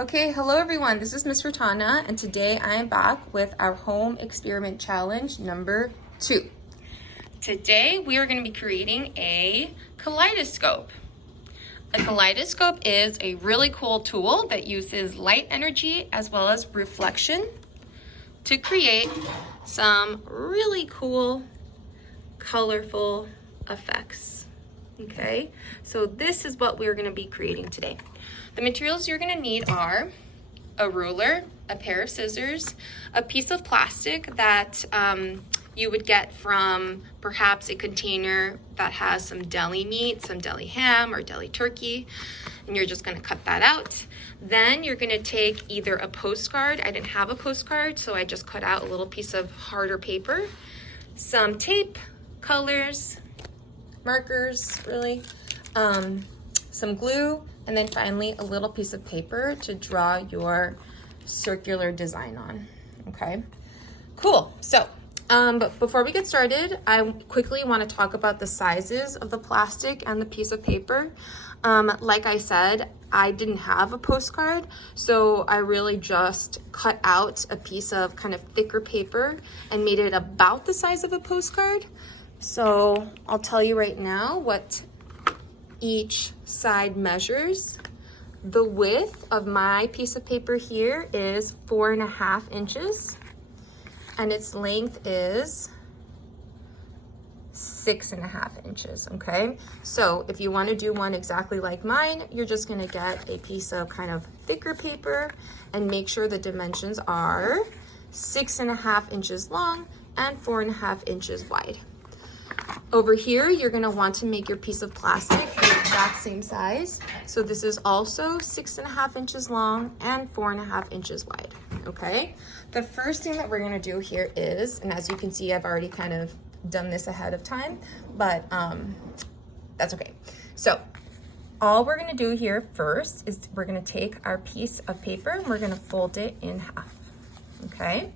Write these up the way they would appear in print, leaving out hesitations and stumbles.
Okay, hello everyone, this is Miss Retana, and today I am back with our home experiment challenge number 2. Today we are going to be creating a kaleidoscope. A kaleidoscope is a really cool tool that uses light energy as well as reflection to create some really cool, colorful effects. Okay, so this is what we're going to be creating today. The materials you're going to need are a ruler, a pair of scissors, a piece of plastic that you would get from perhaps a container that has some deli meat, some deli ham or deli turkey, and you're just going to cut that out. Then you're going to take either a postcard. I didn't have a postcard, so I just cut out a little piece of harder paper, some tape, colors, markers, really, some glue, and then finally a little piece of paper to draw your circular design on. Okay, cool. So but before we get started, I quickly want to talk about the sizes of the plastic and the piece of paper. Like I said, I didn't have a postcard, so I really just cut out a piece of kind of thicker paper and made it about the size of a postcard. So I'll tell you right now what each side measures. The width of my piece of paper here is 4.5 inches, and its length is 6.5 inches, okay? So if you want to do one exactly like mine, you're just gonna get a piece of kind of thicker paper and make sure the dimensions are 6.5 inches long and 4.5 inches wide. Over here, you're gonna want to make your piece of plastic the exact same size. So this is also 6.5 inches long and 4.5 inches wide, okay? The first thing that we're gonna do here is, and as you can see, I've already kind of done this ahead of time, but that's okay. So all we're gonna do here first is we're gonna take our piece of paper and we're gonna fold it in half, okay?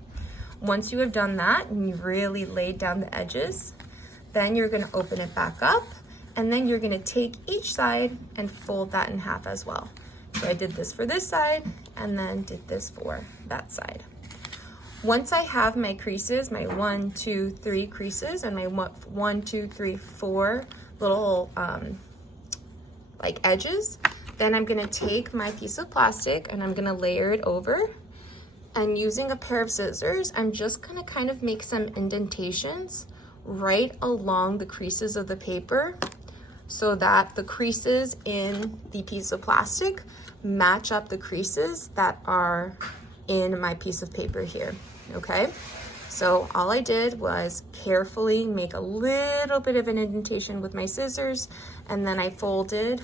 Once you have done that and you've really laid down the edges, then you're gonna open it back up, and then you're gonna take each side and fold that in half as well. So I did this for this side, and then did this for that side. Once I have my creases, my 1, 2, 3 creases, and my 1, 2, 3, 4 little like edges, then I'm gonna take my piece of plastic and I'm gonna layer it over. And using a pair of scissors, I'm just gonna kind of make some indentations right along the creases of the paper so that the creases in the piece of plastic match up the creases that are in my piece of paper here, okay? So all I did was carefully make a little bit of an indentation with my scissors, and then I folded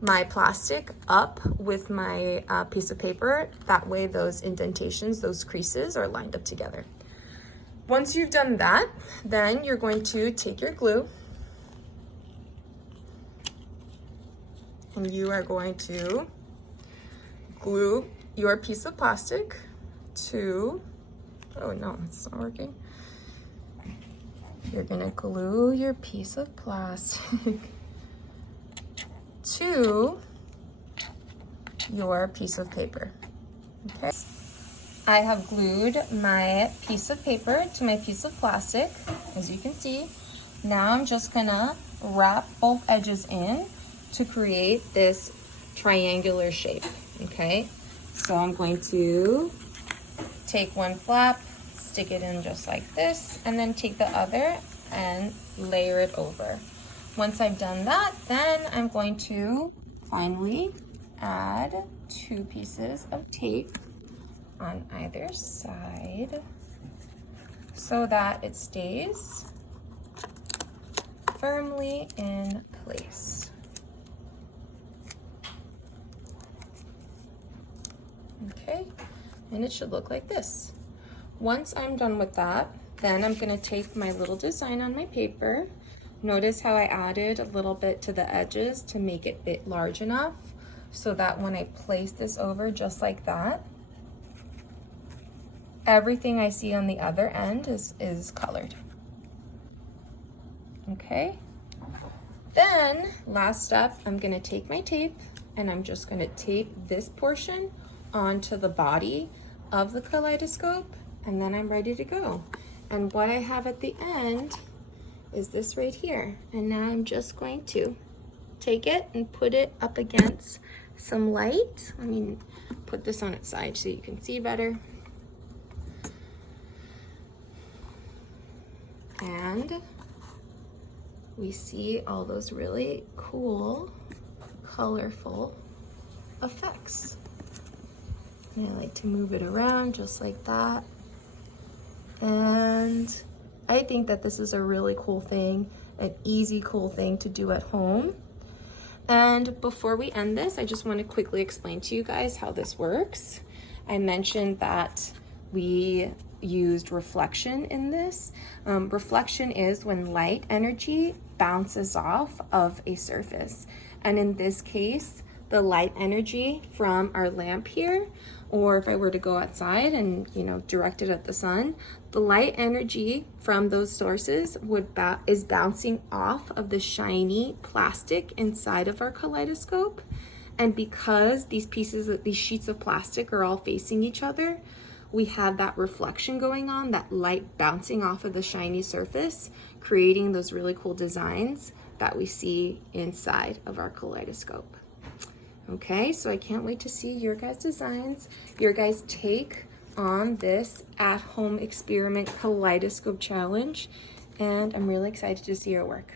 my plastic up with my piece of paper. That way those indentations, those creases are lined up together. Once you've done that, then you're going to take your glue and you are going to glue your piece of plastic to, oh no, it's not working. You're gonna glue your piece of plastic to your piece of paper, okay? I have glued my piece of paper to my piece of plastic, as you can see. Now I'm just gonna wrap both edges in to create this triangular shape, okay? So I'm going to take one flap, stick it in just like this, and then take the other and layer it over. Once I've done that, then I'm going to finally add 2 pieces of tape on either side so that it stays firmly in place. Okay, and it should look like this. Once I'm done with that, then I'm gonna take my little design on my paper. Notice how I added a little bit to the edges to make it a bit large enough so that when I place this over just like that, everything I see on the other end is colored. Okay, then last step, I'm gonna take my tape and I'm just going to tape this portion onto the body of the kaleidoscope, and then I'm ready to go. And what I have at the end is this right here. And now I'm just going to take it and put it up against some light. Let me put this on its side so you can see better. And we see all those really cool, colorful effects. And I like to move it around just like that. And I think that this is a really cool thing, an easy, cool thing to do at home. And before we end this, I just want to quickly explain to you guys how this works. I mentioned that we used reflection in this. Reflection is when light energy bounces off of a surface. And in this case, the light energy from our lamp here, or if I were to go outside and, direct it at the sun, the light energy from those sources is bouncing off of the shiny plastic inside of our kaleidoscope. And because these sheets of plastic are all facing each other, we have that reflection going on, that light bouncing off of the shiny surface, creating those really cool designs that we see inside of our kaleidoscope. Okay, so I can't wait to see your guys' designs, your guys' take on this at-home experiment kaleidoscope challenge, and I'm really excited to see your work.